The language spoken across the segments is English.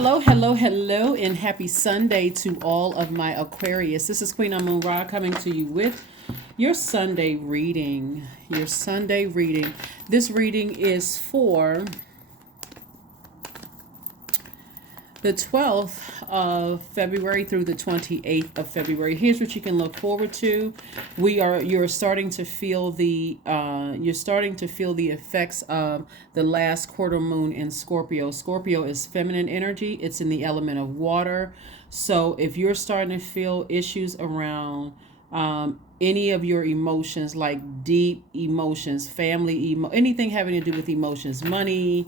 Hello, hello, hello, and happy Sunday to all of my Aquarius. This is Queen Amun Ra coming to you with your Sunday reading. Your Sunday reading. This reading is for the 12th of February through the 28th of February. Here's what you can look forward to. You're starting to feel the effects of the last quarter moon in Scorpio. Scorpio is feminine energy. It's in the element of water. So if you're starting to feel issues around any of your emotions, like deep emotions, anything having to do with emotions, money,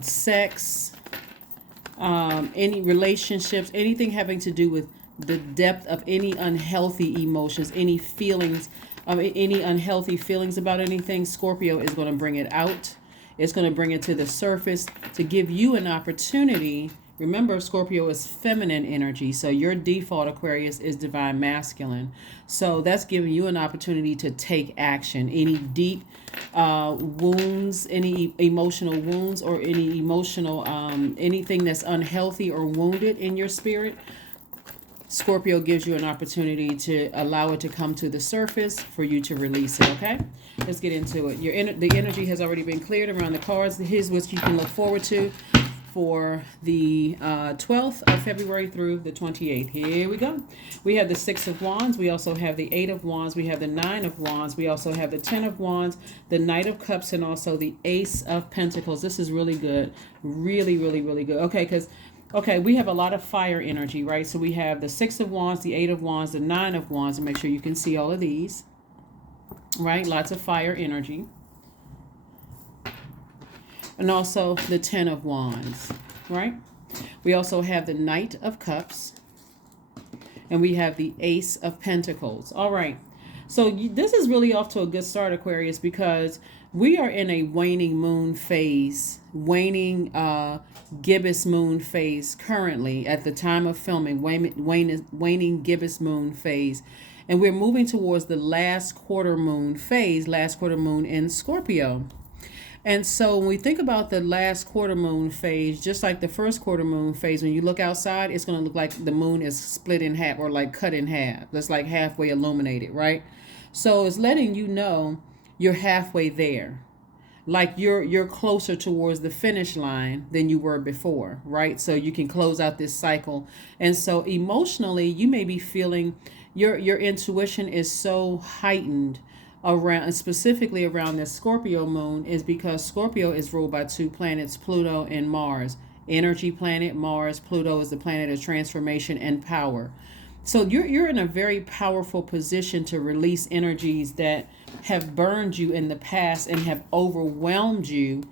sex, any relationships, anything having to do with the depth of any unhealthy emotions, any feelings of any unhealthy feelings about anything, Scorpio is going to bring it out. It's going to bring it to the surface to give you an opportunity. Remember, Scorpio is feminine energy, so your default Aquarius is divine masculine. So that's giving you an opportunity to take action. Any deep wounds, any emotional wounds, or any emotional anything that's unhealthy or wounded in your spirit, Scorpio gives you an opportunity to allow it to come to the surface for you to release it. Okay, let's get into it. The energy has already been cleared around the cards. Here's what you can look forward to for the 12th of February through the 28th. Here we go. We have the Six of Wands. We also have the Eight of Wands. We have the Nine of Wands. We also have the Ten of Wands, the Knight of Cups, and also the Ace of Pentacles. This is really good. Really, really, really good. Okay, we have a lot of fire energy, right? So we have the Six of Wands, the Eight of Wands, the Nine of Wands, and make sure you can see all of these, right? Lots of fire energy. And also the Ten of Wands, right? We also have the Knight of Cups, and we have the Ace of Pentacles. All right, so this is really off to a good start, Aquarius, because we are in a waning moon phase, waning gibbous moon phase currently at the time of filming, waning gibbous moon phase. And we're moving towards the last quarter moon phase, last quarter moon in Scorpio. And so when we think about the last quarter moon phase, just like the first quarter moon phase, when you look outside, it's going to look like the moon is split in half or like cut in half. That's like halfway illuminated, right? So it's letting you know you're halfway there. Like you're closer towards the finish line than you were before, right? So you can close out this cycle. And so emotionally, you may be feeling your intuition is so heightened around, specifically around this Scorpio moon, is because Scorpio is ruled by two planets, Pluto and Mars. Energy planet Mars. Pluto is the planet of transformation and power. So you're in a very powerful position to release energies that have burned you in the past and have overwhelmed you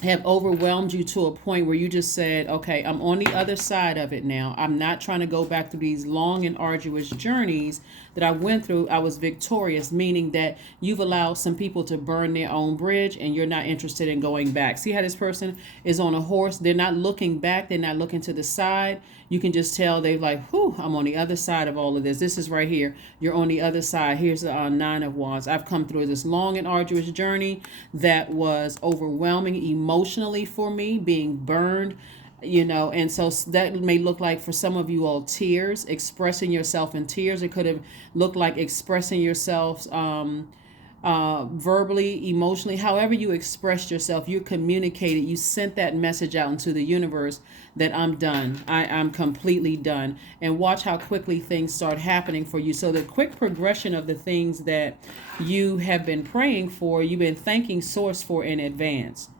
to a point where you just said, okay, I'm on the other side of it now. I'm not trying to go back through these long and arduous journeys that I went through. I was victorious, meaning that you've allowed some people to burn their own bridge and you're not interested in going back. See how this person is on a horse? They're not looking back. They're not looking to the side. You can just tell they're like, whew, I'm on the other side of all of this. This is right here. You're on the other side. Here's the Nine of Wands. I've come through this long and arduous journey that was overwhelming emotionally for me, being burned, and so that may look like for some of you all tears, expressing yourself in tears. It could have looked like expressing yourself verbally, emotionally, however you expressed yourself. You communicated, you sent that message out into the universe that I'm done. I'm completely done. And watch how quickly things start happening for you. So the quick progression of the things that you have been praying for, you've been thanking Source for in advance.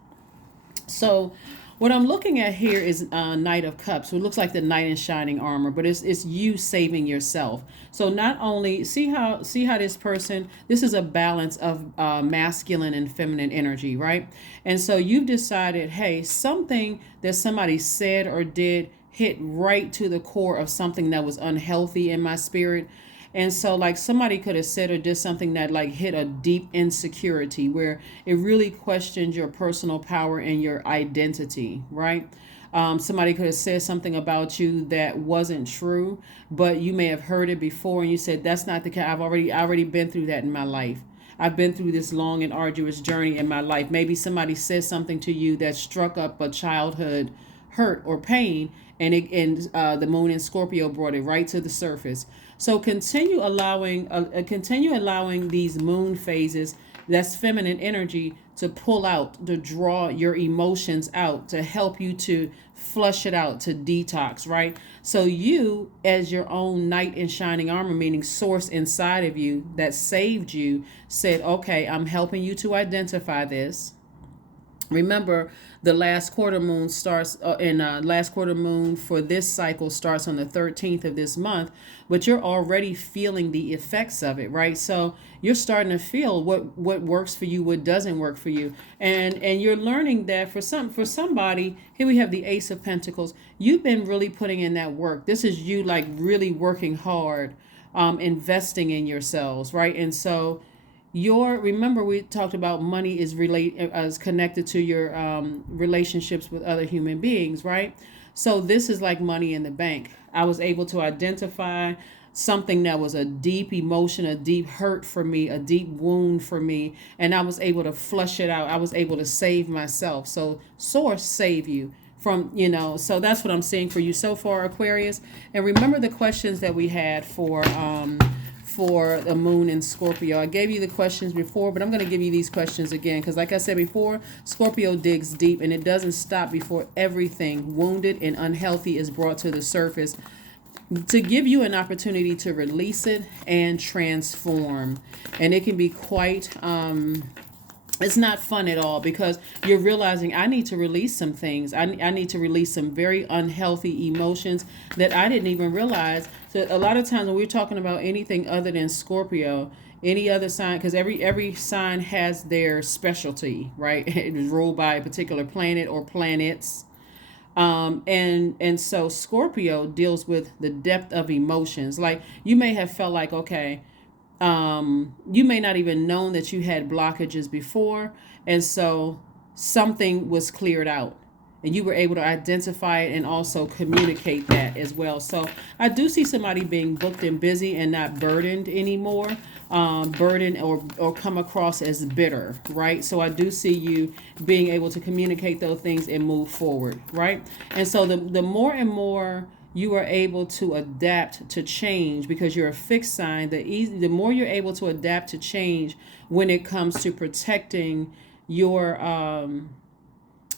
So what I'm looking at here is Knight of Cups. So it looks like the knight in shining armor, but it's you saving yourself. So not only see how this person, this is a balance of masculine and feminine energy, right? And so you've decided, hey, something that somebody said or did hit right to the core of something that was unhealthy in my spirit. And so like somebody could have said or did something that like hit a deep insecurity where it really questioned your personal power and your identity, right? Somebody could have said something about you that wasn't true, but you may have heard it before and you said, that's not the case. I've already been through that in my life. I've been through this long and arduous journey in my life. Maybe somebody says something to you that struck up a childhood hurt or pain, and the moon in Scorpio brought it right to the surface. So continue allowing these moon phases, that's feminine energy, to pull out, to draw your emotions out, to help you to flush it out, to detox, right? So you, as your own knight in shining armor, meaning source inside of you that saved you, said, okay, I'm helping you to identify this. Remember, the last quarter moon starts last quarter moon for this cycle starts on the 13th of this month, but you're already feeling the effects of it, right? So you're starting to feel what works for you, what doesn't work for you, and you're learning that for somebody. Here we have the Ace of Pentacles. You've been really putting in that work. This is you, like, really working hard, investing in yourselves, right? And so remember, we talked about money is connected to your relationships with other human beings, right? So this is like money in the bank. I was able to identify something that was a deep emotion, a deep hurt for me, a deep wound for me, and I was able to flush it out. I was able to save myself. So source save you from, so that's what I'm seeing for you so far, Aquarius. And remember the questions that we had for the moon in Scorpio. I gave you the questions before, but I'm going to give you these questions again, because like I said before, Scorpio digs deep, and it doesn't stop before everything wounded and unhealthy is brought to the surface, to give you an opportunity to release it and transform. And it can be quite it's not fun at all, because you're realizing, I need to release some things. I need to release some very unhealthy emotions that I didn't even realize. So a lot of times when we're talking about anything other than Scorpio, any other sign, because every sign has their specialty, right? It is ruled by a particular planet or planets. And so Scorpio deals with the depth of emotions. Like, you may have felt like, okay, you may not even known that you had blockages before, and so something was cleared out, and you were able to identify it and also communicate that as well. So I do see somebody being booked and busy and not burdened anymore, burdened or come across as bitter, right? So I do see you being able to communicate those things and move forward, right? And so the more and more you are able to adapt to change, because you're a fixed sign, the more you're able to adapt to change when it comes to protecting your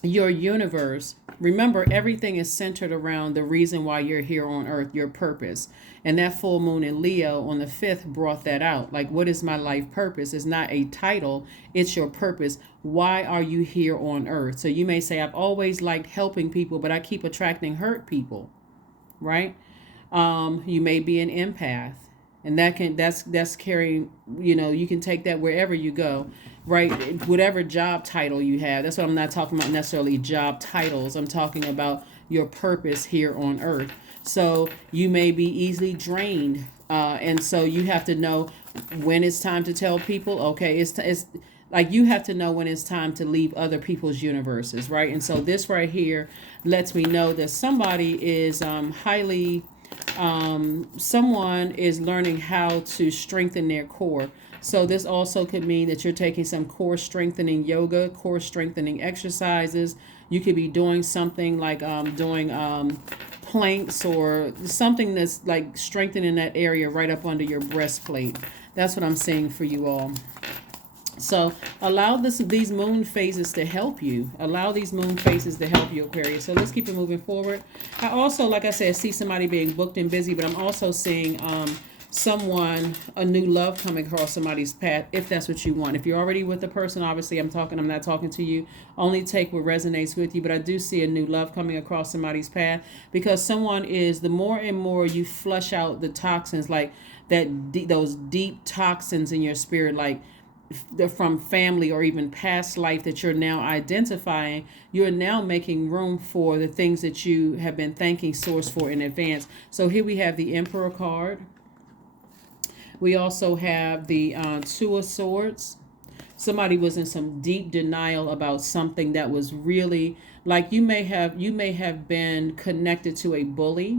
universe. Remember, everything is centered around the reason why you're here on earth, your purpose. And that full moon in Leo on the 5th brought that out. Like, what is my life purpose? It's not a title, it's your purpose. Why are you here on earth? So you may say, I've always liked helping people, but I keep attracting hurt people, right? You may be an empath, and that's carrying, you can take that wherever you go, right? Whatever job title you have. That's what I'm not talking about necessarily job titles. I'm talking about your purpose here on earth. So you may be easily drained, and so you have to know when it's time to tell people, okay, it's like, you have to know when it's time to leave other people's universes, right? And so this right here lets me know that somebody is someone is learning how to strengthen their core. So this also could mean that you're taking some core strengthening yoga, core strengthening exercises. You could be doing something like doing planks, or something that's like strengthening that area right up under your breastplate. That's what I'm saying for you all. So allow these moon phases to help you. Allow these moon phases to help you, Aquarius. So let's keep it moving forward. I also, like I said, see somebody being booked and busy, but I'm also seeing a new love coming across somebody's path, if that's what you want. If you're already with the person, obviously I'm not talking to you. Only take what resonates with you, but I do see a new love coming across somebody's path, because the more and more you flush out the toxins, like those deep toxins in your spirit, like from family or even past life that you're now identifying, you're now making room for the things that you have been thanking source for in advance. So here we have the Emperor card. We also have the Two of Swords. Somebody was in some deep denial about something that was really, like, you may have been connected to a bully.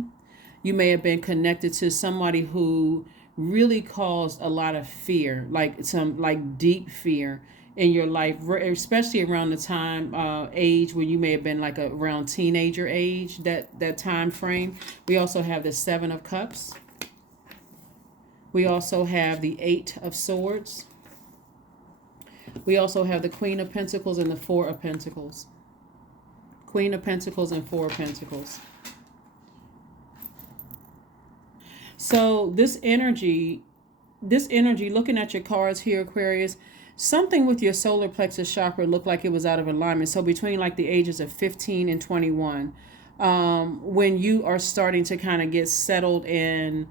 You may have been connected to somebody who really caused a lot of fear, like some like deep fear in your life, especially around the time age when you may have been like around teenager age, that time frame. We also have the Seven of Cups. We also have the Eight of Swords. We also have the Queen of Pentacles and the Four of Pentacles. Queen of Pentacles and Four of Pentacles. So this energy, looking at your cards here, Aquarius, something with your solar plexus chakra looked like it was out of alignment. So between like the ages of 15 and 21, when you are starting to kind of get settled in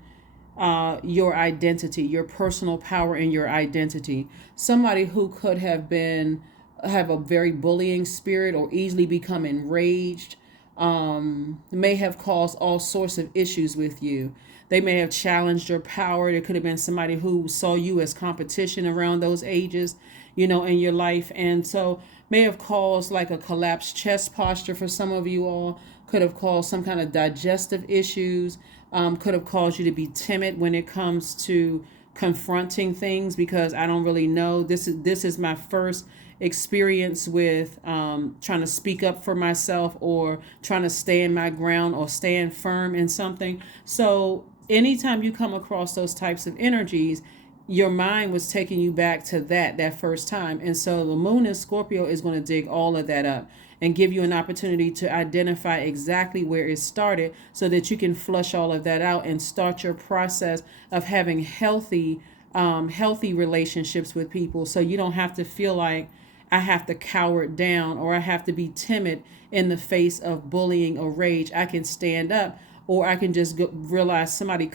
your identity, your personal power and your identity. Somebody who could have a very bullying spirit or easily become enraged, may have caused all sorts of issues with you. They may have challenged your power. There could have been somebody who saw you as competition around those ages, in your life. And so may have caused like a collapsed chest posture for some of you all, could have caused some kind of digestive issues, could have caused you to be timid when it comes to confronting things, because I don't really know. This is my first experience with trying to speak up for myself or trying to stand my ground or stand firm in something. So anytime you come across those types of energies, your mind was taking you back to that first time. And so the moon in Scorpio is going to dig all of that up and give you an opportunity to identify exactly where it started so that you can flush all of that out and start your process of having healthy relationships with people. So you don't have to feel like I have to cower down or I have to be timid in the face of bullying or rage. I can stand up, or I can just realize somebody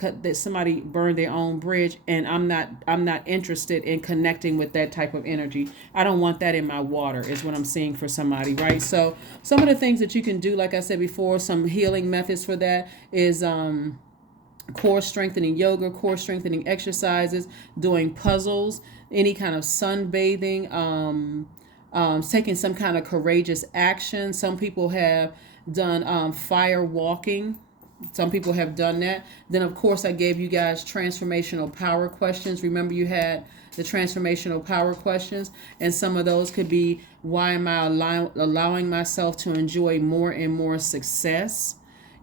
burned their own bridge, and I'm not interested in connecting with that type of energy. I don't want that in my water, is what I'm seeing for somebody, right? So some of the things that you can do, like I said before, some healing methods for that is core strengthening yoga, core strengthening exercises, doing puzzles, any kind of sunbathing, taking some kind of courageous action. Some people have done fire walking. Some people have done that. Then, of course, I gave you guys transformational power questions. Remember, you had the transformational power questions, and some of those could be, why am I allowing myself to enjoy more and more success?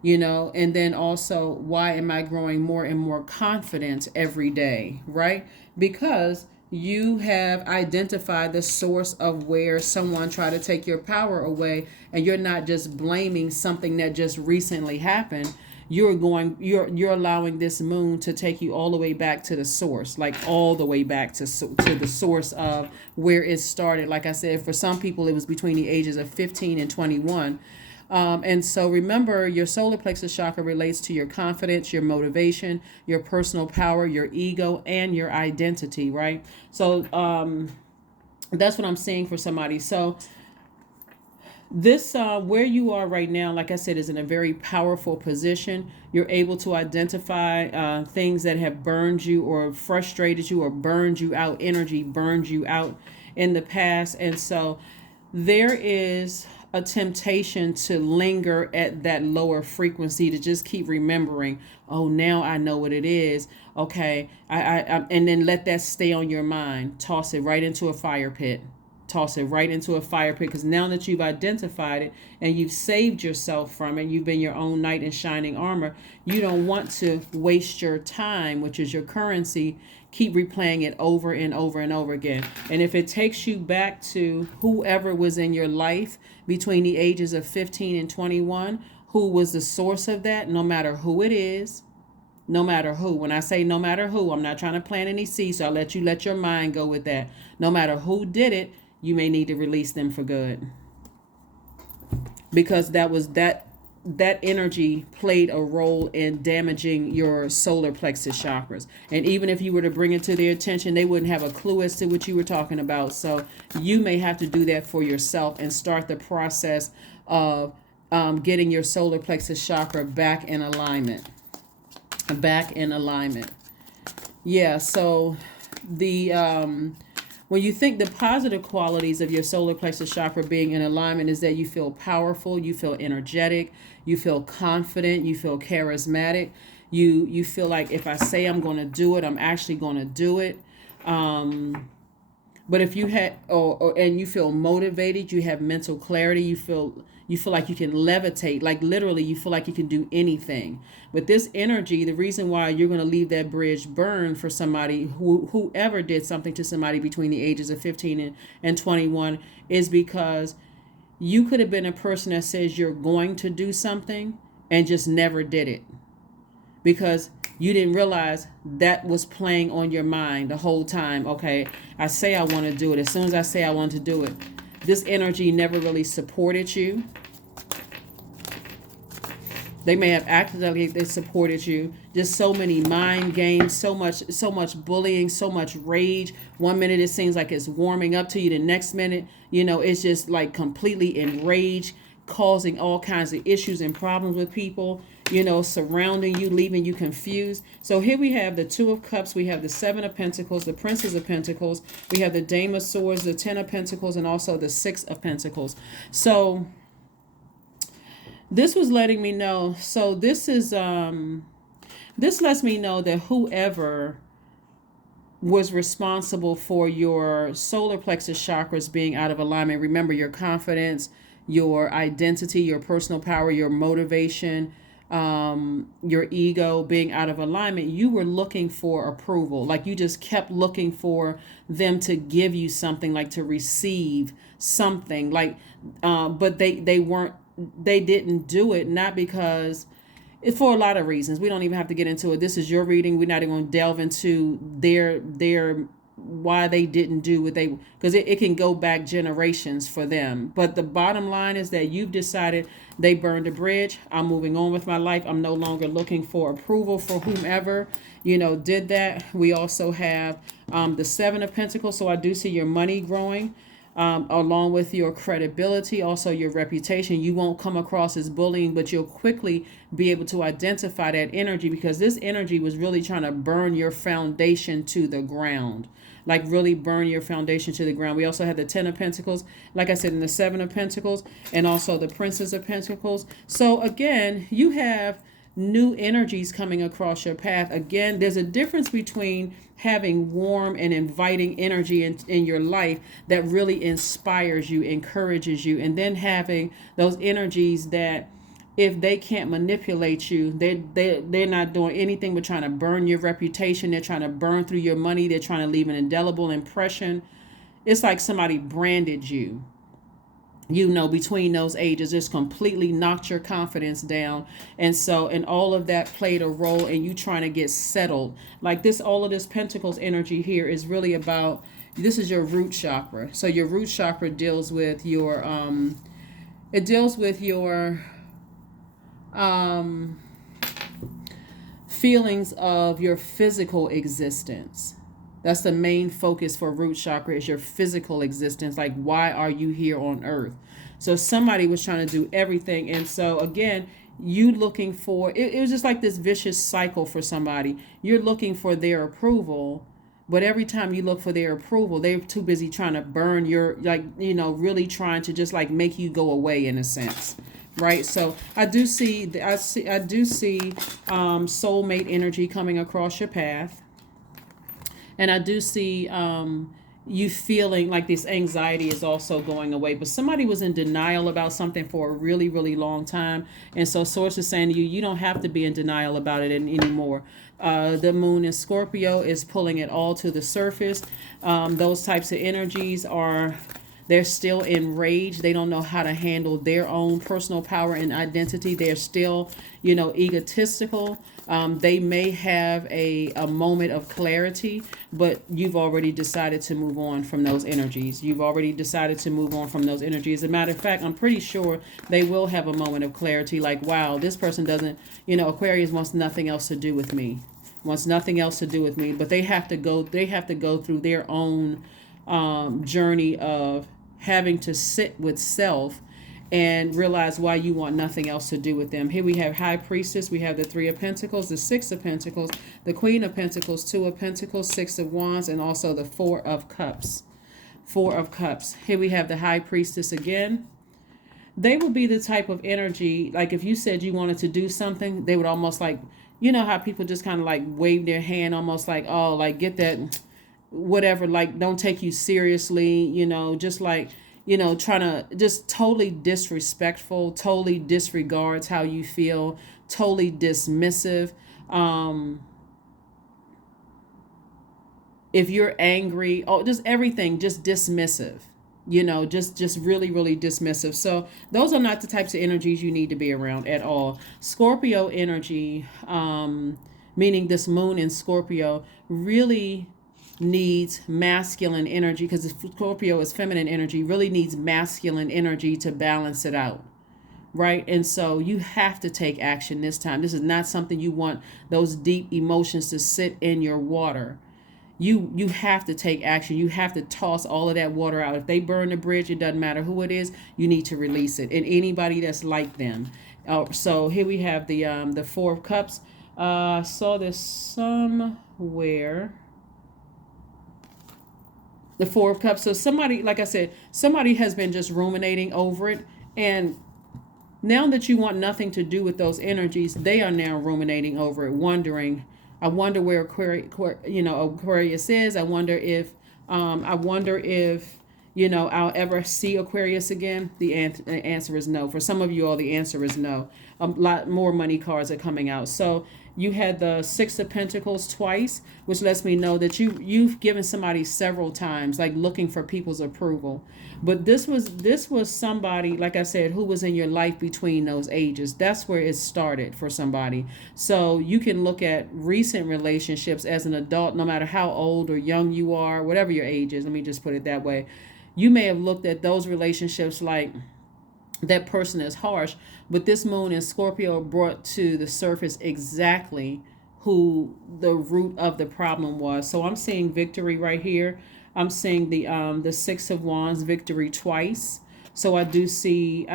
And then also, why am I growing more and more confidence every day, right? Because you have identified the source of where someone tried to take your power away, and you're not just blaming something that just recently happened. You're allowing this moon to take you all the way back to the source, like all the way back to the source of where it started. Like I said, for some people, it was between the ages of 15 and 21. And so remember, your solar plexus chakra relates to your confidence, your motivation, your personal power, your ego, and your identity, right? So that's what I'm seeing for somebody. So this, where you are right now, like I said, is in a very powerful position. You're able to identify things that have burned you or frustrated you or burned you out, energy burned you out in the past. And so there is a temptation to linger at that lower frequency, to just keep remembering, oh, now I know what it is. Okay, I and then let that stay on your mind. Toss it right into a fire pit. Toss it right into a fire pit, because now that you've identified it and you've saved yourself from it, you've been your own knight in shining armor, you don't want to waste your time, which is your currency, keep replaying it over and over and over again. And if it takes you back to whoever was in your life between the ages of 15 and 21, who was the source of that, no matter who it is, no matter who. When I say no matter who, I'm not trying to plant any seeds, so I'll let your mind go with that. No matter who did it, you may need to release them for good, because that energy played a role in damaging your solar plexus chakras. And even if you were to bring it to their attention, they wouldn't have a clue as to what you were talking about. So you may have to do that for yourself and start the process of getting your solar plexus chakra back in alignment. Yeah, so when you think the positive qualities of your solar plexus chakra being in alignment is that you feel powerful, you feel energetic, you feel confident, you feel charismatic, You feel like if I say I'm going to do it, I'm actually going to do it. But if you had and you feel motivated, you have mental clarity, you feel like you can levitate, like literally you feel like you can do anything. But this energy, the reason why you're going to leave that bridge burn for somebody whoever did something to somebody between the ages of 15 and 21 is because you could have been a person that says you're going to do something and just never did it because you didn't realize that was playing on your mind the whole time. Okay, I say I want to do it. As soon as I say I want to do it, this energy never really supported you. They may have acted like they supported you. Just so many mind games, so much bullying, so much rage. One minute it seems like it's warming up to you. The next minute, it's just like completely enraged, causing all kinds of issues and problems with people, surrounding you, leaving you confused. So here we have the Two of Cups, we have the Seven of Pentacles, the Princess of Pentacles, we have the Dame of Swords, the Ten of Pentacles, and also the Six of Pentacles. So this was letting me know. So this lets me know that whoever was responsible for your solar plexus chakras being out of alignment. Remember, your confidence, your identity, your personal power, your motivation, your ego being out of alignment. You were looking for approval. Like you just kept looking for them to give you something, like to receive something, like, but they didn't do it, not because it's for a lot of reasons. We don't even have to get into it. This is your reading. We're not even going to delve into their why they didn't do what they, because it can go back generations for them. But the bottom line is that you've decided they burned a bridge. I'm moving on with my life. I'm no longer looking for approval for whomever, did that. We also have the Seven of Pentacles. So I do see your money growing. Along with your credibility, also your reputation. You won't come across as bullying, but you'll quickly be able to identify that energy, because this energy was really trying to burn your foundation to the ground, like really burn your foundation to the ground. We also have the Ten of Pentacles, like I said, and the Seven of Pentacles, and also the Princess of Pentacles. So again, you have new energies coming across your path. Again, there's a difference between having warm and inviting energy in your life that really inspires you, encourages you, and then having those energies that if they can't manipulate you, they're not doing anything but trying to burn your reputation. They're trying to burn through your money. They're trying to leave an indelible impression. It's like somebody branded you. Between those ages, just completely knocked your confidence down. And all of that played a role in you trying to get settled. Like this, all of this Pentacles energy here is really about, this is your root chakra. So your root chakra deals with your, feelings of your physical existence. That's the main focus for root chakra, is your physical existence. Like, why are you here on earth? So somebody was trying to do everything. And so again, you looking for, it was just like this vicious cycle for somebody. You're looking for their approval, but every time you look for their approval, they're too busy trying to burn your, really trying to just like make you go away in a sense. Right. So I do see soulmate energy coming across your path. And I do see you feeling like this anxiety is also going away. But somebody was in denial about something for a really, really long time. And so Source is saying to you, you don't have to be in denial about it anymore. The moon in Scorpio is pulling it all to the surface. Those types of energies they're still enraged. They don't know how to handle their own personal power and identity. They're still, egotistical. They may have a moment of clarity, but you've already decided to move on from those energies. As a matter of fact, I'm pretty sure they will have a moment of clarity, like, wow, this person doesn't, Aquarius wants nothing else to do with me. But they have to go through their own journey of having to sit with self and realize why you want nothing else to do with them. Here we have High Priestess, we have the Three of Pentacles, the Six of Pentacles, the Queen of Pentacles, Two of Pentacles, Six of Wands, and also the Four of Cups. Here we have the High Priestess again. They will be the type of energy, like if you said you wanted to do something, they would almost like, you know how people just kind of like wave their hand almost like, oh, like get that, whatever, like don't take you seriously, just like, trying to just totally disrespectful, totally disregards how you feel, totally dismissive. If you're angry, oh, just everything, just dismissive, just really, really dismissive. So those are not the types of energies you need to be around at all. Scorpio energy, meaning this moon in Scorpio, really needs masculine energy, because Scorpio is feminine energy, really needs masculine energy to balance it out. Right. And so you have to take action this time. This is not something you want those deep emotions to sit in your water. You have to take action. You have to toss all of that water out. If they burn the bridge, it doesn't matter who it is, you need to release it, and anybody that's like them. So here we have the Four of Cups. I saw this somewhere. The Four of Cups. So somebody, like I said, somebody has been just ruminating over it, and now that you want nothing to do with those energies, they are now ruminating over it, wondering, I wonder where Aquarius is. I wonder if I'll ever see Aquarius again. The answer is no. For some of you all, the answer is no. A lot more money cards are coming out. So you had the Six of Pentacles twice, which lets me know that you've given somebody several times, like looking for people's approval. But this was somebody, like I said, who was in your life between those ages. That's where it started for somebody. So you can look at recent relationships as an adult, no matter how old or young you are, whatever your age is. Let me just put it that way. You may have looked at those relationships like that person is harsh, but this moon in Scorpio brought to the surface exactly who the root of the problem was. So I'm seeing victory right here. I'm seeing the Six of Wands victory twice. So I do see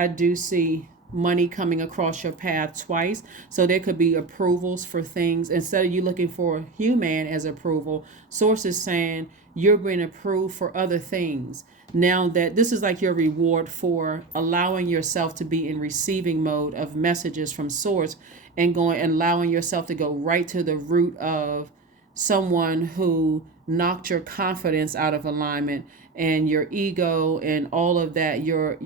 money coming across your path twice. So there could be approvals for things. Instead of you looking for human as approval, source is saying you're being approved for other things. Now that this is like your reward for allowing yourself to be in receiving mode of messages from source, and going and allowing yourself to go right to the root of someone who knocked your confidence out of alignment, and your ego and all of that, your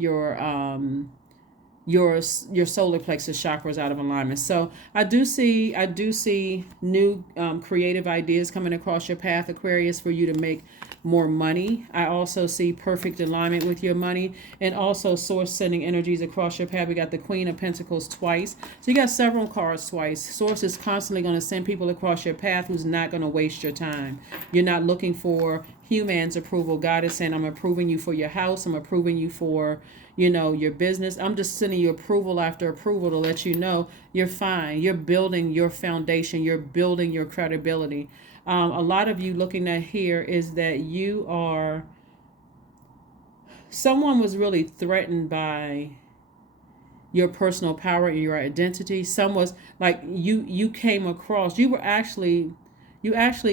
solar plexus chakras out of alignment. So I do see new creative ideas coming across your path, Aquarius, for you to make more money. I also see perfect alignment with your money, and also source sending energies across your path. We got the Queen of Pentacles twice. So you got several cards twice. Source is constantly going to send people across your path who's not going to waste your time. You're not looking for human's approval. God is saying, I'm approving you for your house. I'm approving you for your business. I'm just sending you approval after approval to let you know you're fine. You're building your foundation. You're building your credibility. A lot of you looking at here is that someone was really threatened by your personal power and your identity. Some was like you came across, you actually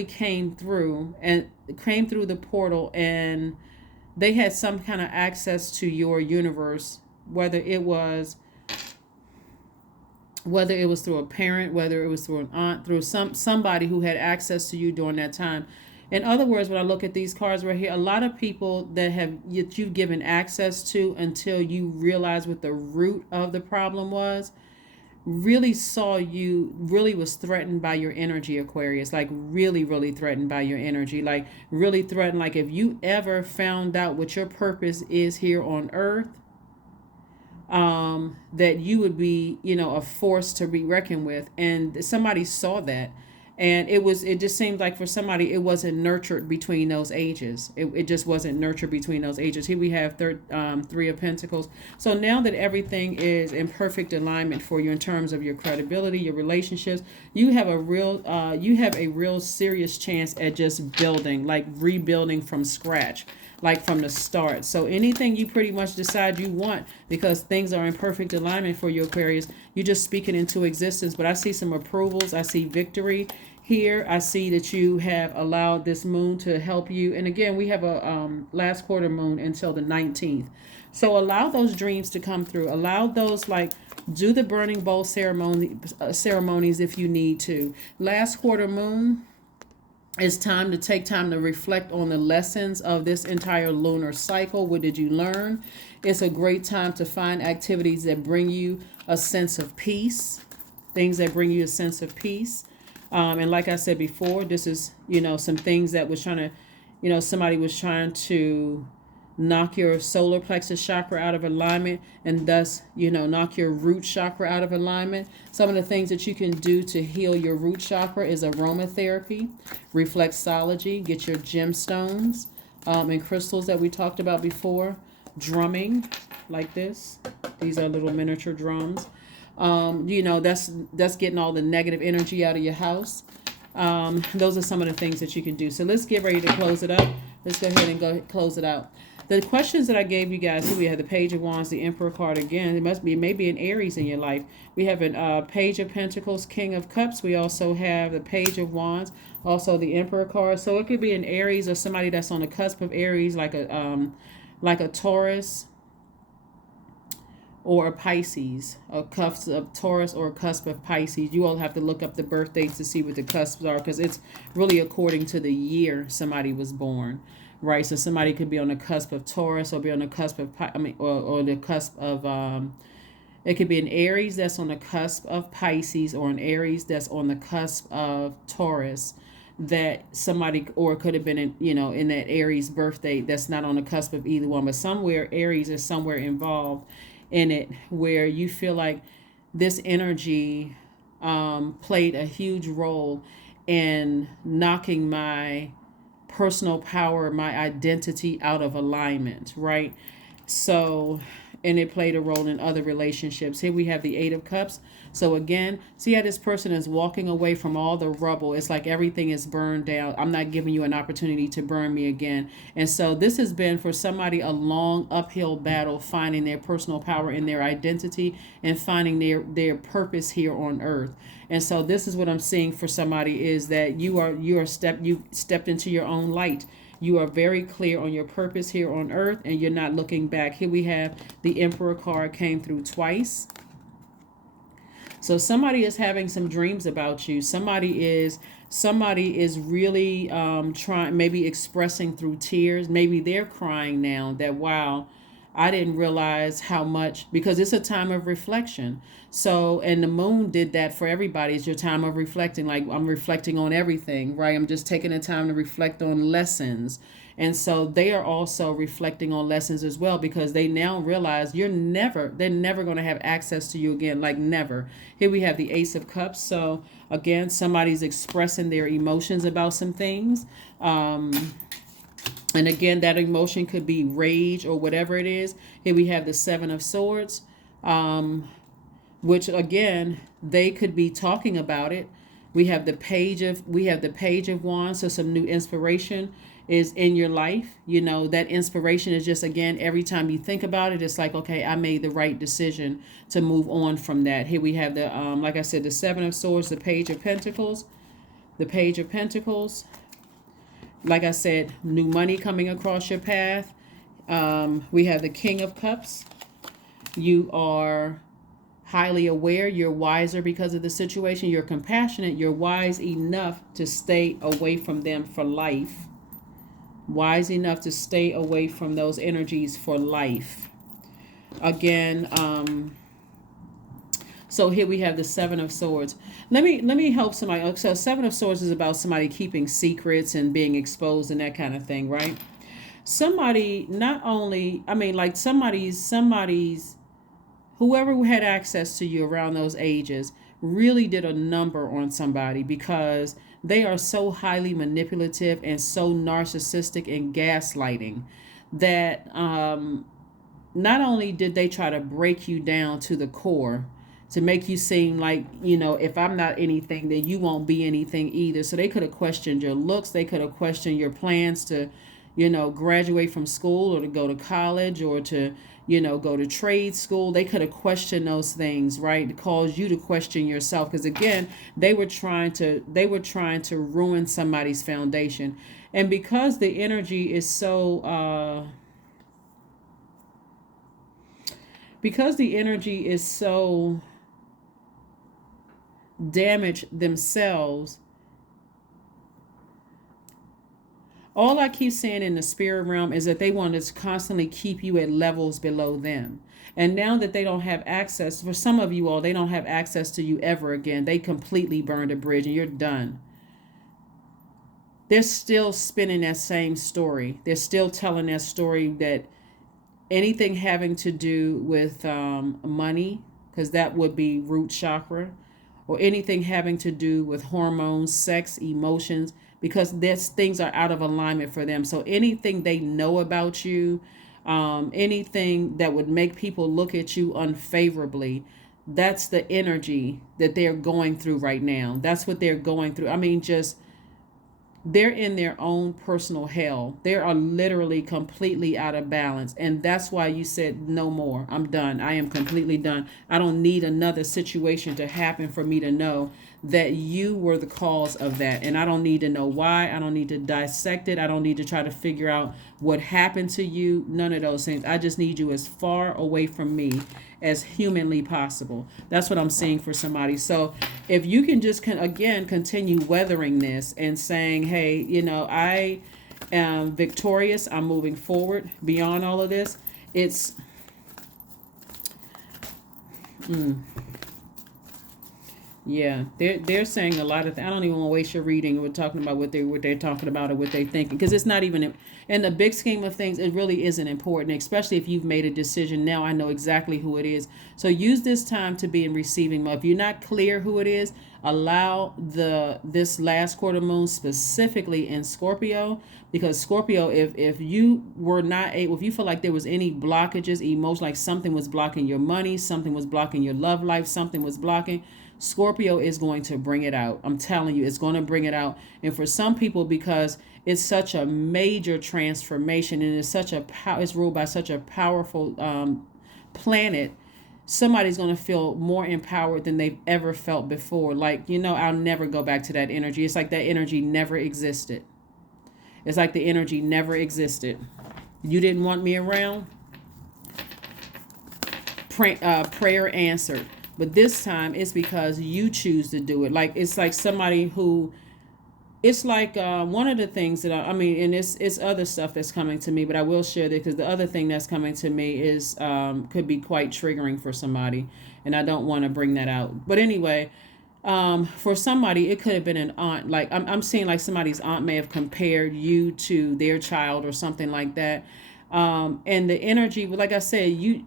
came through the portal, and they had some kind of access to your universe, whether it was through a parent, whether it was through an aunt, through somebody who had access to you during that time. In other words, when I look at these cards right here, a lot of people that you've given access to until you realize what the root of the problem was, really saw you, really was threatened by your energy, Aquarius. Like really, really threatened by your energy. Like really threatened. Like if you ever found out what your purpose is here on earth, that you would be, a force to be reckoned with. And somebody saw that. And it just seemed like for somebody, it wasn't nurtured between those ages. It just wasn't nurtured between those ages. Here we have Three of Pentacles. So now that everything is in perfect alignment for you in terms of your credibility, your relationships, you have a real serious chance at just building, like rebuilding from scratch, like from the start. So anything you pretty much decide you want, because things are in perfect alignment for you, Aquarius, you just speak it into existence. But I see some approvals. I see victory here. I see that you have allowed this moon to help you. And again, we have a last quarter moon until the 19th. So allow those dreams to come through. Allow those, like Do the burning bowl ceremonies if you need to. Last quarter moon, it's time to take time to reflect on the lessons of this entire lunar cycle. What did you learn? It's a great time to find activities that bring you a sense of peace, things that bring you a sense of peace. And like I said before, this is, some things that was trying to, somebody was trying to knock your solar plexus chakra out of alignment, and thus, knock your root chakra out of alignment. Some of the things that you can do to heal your root chakra is aromatherapy, reflexology, get your gemstones and crystals that we talked about before, drumming like this. These are little miniature drums. That's getting all the negative energy out of your house. Those are some of the things that you can do. So let's get ready to close it up. Let's go ahead and close it out. The questions that I gave you guys, here we have the Page of Wands, the Emperor card again. It must be maybe an Aries in your life. We have a Page of Pentacles, King of Cups. We also have the Page of Wands, also the Emperor card. So it could be an Aries or somebody that's on the cusp of Aries, like a Taurus or a Pisces, a cusp of Taurus or a cusp of Pisces. You all have to look up the birth dates to see what the cusps are, because it's really according to the year somebody was born. Right, so somebody could be on the cusp of Taurus or be on the cusp of, or the cusp of, it could be an Aries that's on the cusp of Pisces, or an Aries that's on the cusp of Taurus, that somebody, or it could have been in that Aries birthday that's not on the cusp of either one, but somewhere Aries is somewhere involved in it, where you feel like this energy played a huge role in knocking my personal power, my identity out of alignment, right? So, and it played a role in other relationships. Here we have the Eight of Cups. So again, see how this person is walking away from all the rubble. It's like everything is burned down. I'm not giving you an opportunity to burn me again. And so this has been for somebody a long uphill battle, finding their personal power in their identity and finding their purpose here on earth. And so this is what I'm seeing for somebody, is that you stepped into your own light. You are very clear on your purpose here on earth, and you're not looking back. Here we have the Emperor card came through twice. So somebody is having some dreams about you. Somebody is really trying, maybe expressing through tears. Maybe they're crying now that, wow, I didn't realize how much, because it's a time of reflection. So, and the moon did that for everybody. It's your time of reflecting. Like, I'm reflecting on everything, right? I'm just taking the time to reflect on lessons. And so they are also reflecting on lessons as well, because they now realize they're never going to have access to you again, like never. Here we have the Ace of Cups. So again, somebody's expressing their emotions about some things. And again, that emotion could be rage or whatever it is. Here we have the Seven of Swords, which again, they could be talking about it. We have the Page of Wands, so some new inspiration is in your life. That inspiration is just, again, every time you think about it, it's like, okay, I made the right decision to move on from that. Here we have the, like I said, the Seven of Swords, the Page of Pentacles, the Page of Pentacles. Like I said, new money coming across your path. We have the King of Cups. You are highly aware. You're wiser because of the situation. You're compassionate. You're wise enough to stay away from them for life. Wise enough to stay away from those energies for life. Again, so here we have the Seven of Swords. Let me help somebody. So Seven of Swords is about somebody keeping secrets and being exposed and that kind of thing, right? Somebody, not only, like somebody's, whoever had access to you around those ages really did a number on somebody, because they are so highly manipulative and so narcissistic and gaslighting that not only did they try to break you down to the core, to make you seem like, if I'm not anything, then you won't be anything either. So they could have questioned your looks. They could have questioned your plans to, graduate from school, or to go to college, or to, go to trade school. They could have questioned those things, right? To cause you to question yourself. Because again, they were trying to ruin somebody's foundation. And because the energy is so, because the energy is so damaged themselves. All I keep saying in the spirit realm is that they want to constantly keep you at levels below them. And now that they don't have access, for some of you all, they don't have access to you ever again. They completely burned a bridge and you're done. They're still spinning that same story. They're still telling that story that anything having to do with money, because that would be root chakra, or anything having to do with hormones, sex, emotions, because these things are out of alignment for them. So anything they know about you, anything that would make people look at you unfavorably, that's the energy that they're going through right now. That's what they're going through. I mean, just they're in their own personal hell. They are literally completely out of balance. And that's why you said, no more. I'm done. I am completely done. I don't need another situation to happen for me to know that you were the cause of that. And I don't need to know why. I don't need to dissect it. I don't need to try to figure out what happened to you. None of those things. I just need you as far away from me as humanly possible. That's what I'm seeing for somebody. So if you can just again continue weathering this and saying, hey, you know, I am victorious. I'm moving forward beyond all of this. It's yeah, they're saying a lot of things. I don't even want to waste your reading. We're talking about what they're talking about or what they're thinking, because it's not even in the big scheme of things. It really isn't important, especially if you've made a decision. Now I know exactly who it is. So use this time to be in receiving mode. If you're not clear who it is, allow this last quarter moon specifically in Scorpio, because Scorpio, if you were not able, if you feel like there was any blockages, emotion, like something was blocking your money, something was blocking your love life, something was blocking, Scorpio is going to bring it out. I'm telling you, it's going to bring it out. And for some people, because it's such a major transformation and it's ruled by such a powerful planet, somebody's going to feel more empowered than they've ever felt before. Like, you know, I'll never go back to that energy. It's like that energy never existed. It's like the energy never existed. You didn't want me around? Prayer answered. But this time it's because you choose to do it. Like, it's like somebody who, it's like one of the things that I mean, and it's other stuff that's coming to me, but I will share that, because the other thing that's coming to me is could be quite triggering for somebody, and I don't want to bring that out. But anyway, for somebody, it could have been an aunt. Like I'm seeing like somebody's aunt may have compared you to their child or something like that. And the energy, like I said,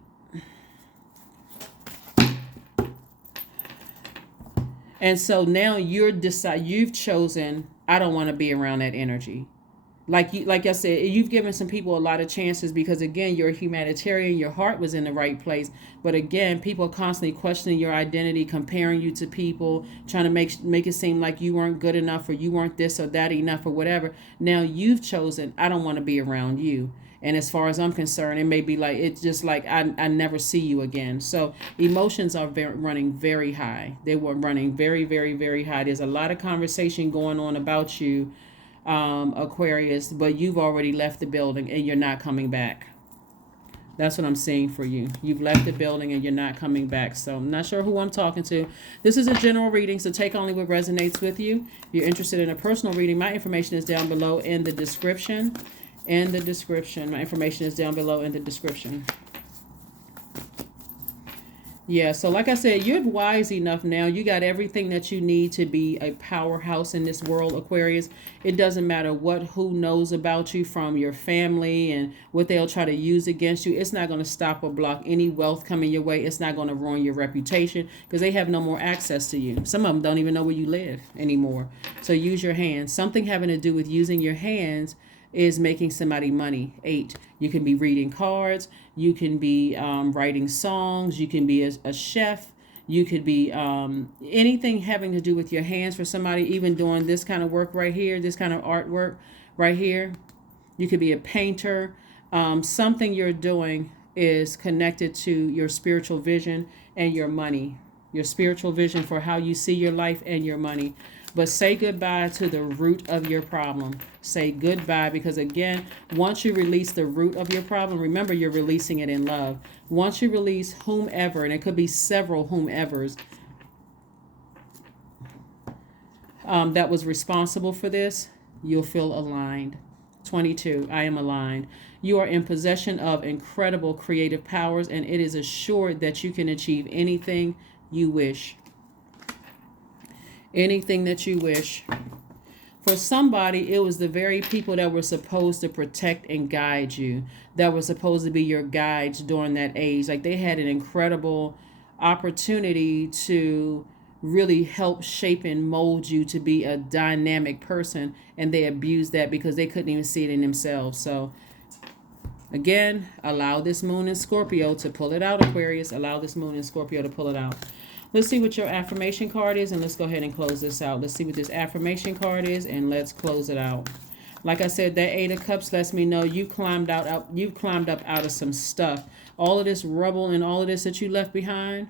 and so now you've chosen, I don't want to be around that energy. Like I said, you've given some people a lot of chances, because again, you're a humanitarian, your heart was in the right place. But again, people are constantly questioning your identity, comparing you to people, trying to make it seem like you weren't good enough, or you weren't this or that enough or whatever. Now you've chosen, I don't want to be around you. And as far as I'm concerned, it may be like, it's just like, I never see you again. So emotions are running very high. They were running very, very, very high. There's a lot of conversation going on about you, Aquarius, but you've already left the building and you're not coming back. That's what I'm seeing for you. You've left the building and you're not coming back. So I'm not sure who I'm talking to. This is a general reading, so take only what resonates with you. If you're interested in a personal reading, my information is down below in the description. My information is down below in the description. Yeah, so like I said, you're wise enough now. You got everything that you need to be a powerhouse in this world, Aquarius. It doesn't matter who knows about you from your family and what they'll try to use against you. It's not going to stop or block any wealth coming your way. It's not going to ruin your reputation, because they have no more access to you. Some of them don't even know where you live anymore. So use your hands. Something having to do with using your hands is making somebody money. 8, you can be reading cards, you can be writing songs, you can be a chef, you could be anything having to do with your hands for somebody, even doing this kind of work right here, this kind of artwork right here. You could be a painter. Something you're doing is connected to your spiritual vision and your money, your spiritual vision for how you see your life and your money. But say goodbye to the root of your problem. Say goodbye, because again, once you release the root of your problem, remember you're releasing it in love. Once you release whomever, and it could be several whomevers that was responsible for this, you'll feel aligned. 22, I am aligned. You are in possession of incredible creative powers, and it is assured that you can achieve anything you wish. Anything that you wish. For somebody, it was the very people that were supposed to protect and guide you, that were supposed to be your guides during that age. Like, they had an incredible opportunity to really help shape and mold you to be a dynamic person, and they abused that because they couldn't even see it in themselves. So again, allow this moon in Scorpio to pull it out, Aquarius. Allow this moon in Scorpio to pull it out. Let's see what your affirmation card is, and let's go ahead and close this out. Let's see what this affirmation card is, and let's close it out. Like I said, that Eight of Cups lets me know you climbed up out of some stuff. All of this rubble and all of this that you left behind,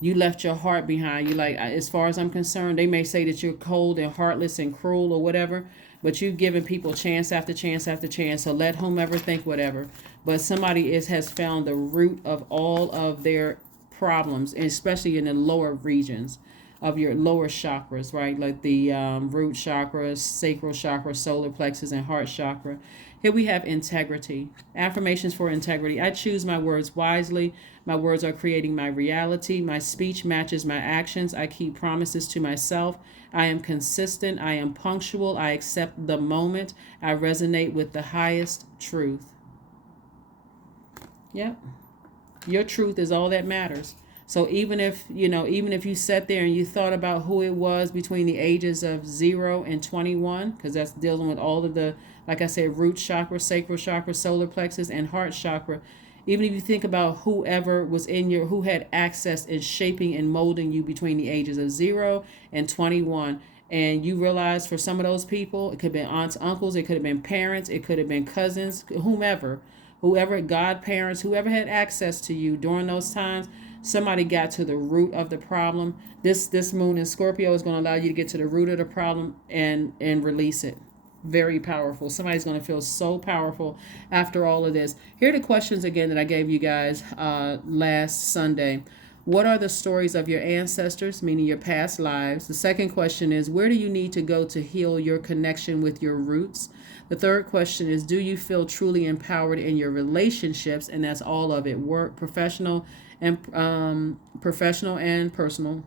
you left your heart behind. You like, as far as I'm concerned, they may say that you're cold and heartless and cruel or whatever, but you've given people chance after chance after chance. So let whomever think whatever. But somebody has found the root of all of their problems, especially in the lower regions of your lower chakras, right? Like the root chakra, sacral chakra, solar plexus, and heart chakra. Here we have integrity. Affirmations for integrity. I choose my words wisely. My words are creating my reality. My speech matches my actions. I keep promises to myself. I am consistent. I am punctual. I accept the moment. I resonate with the highest truth. Yep. Your truth is all that matters. So even if you sat there and you thought about who it was between the ages of 0 and 21, because that's dealing with all of the, like I said, root chakra, sacral chakra, solar plexus, and heart chakra. Even if you think about whoever was who had access in shaping and molding you between the ages of 0 and 21, and you realize for some of those people, it could have been aunts, uncles, it could have been parents, it could have been cousins, whoever, godparents, whoever had access to you during those times, somebody got to the root of the problem. This moon in Scorpio is going to allow you to get to the root of the problem and release it. Very powerful. Somebody's going to feel so powerful after all of this. Here are the questions again that I gave you guys last Sunday. What are the stories of your ancestors, meaning your past lives? The second question is, where do you need to go to heal your connection with your roots? The third question is, do you feel truly empowered in your relationships? And that's all of it: work, professional and personal.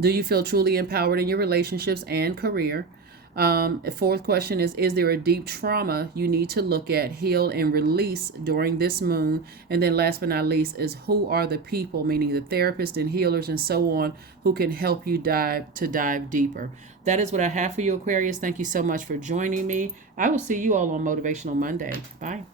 Do you feel truly empowered in your relationships and career? Fourth question is there a deep trauma you need to look at, heal, and release during this moon? And then last but not least is, who are the people, meaning the therapists and healers and so on, who can help you dive deeper? That is what I have for you, Aquarius. Thank you so much for joining me. I will see you all on Motivational Monday. Bye.